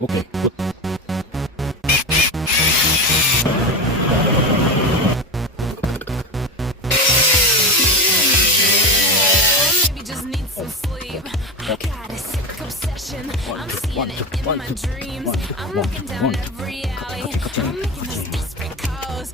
오케이. 굿. Maybe just need some sleep. I got a sick obsession. I'm seeing it in my dreams. I'm looking down every alley. I'm making those desperate calls.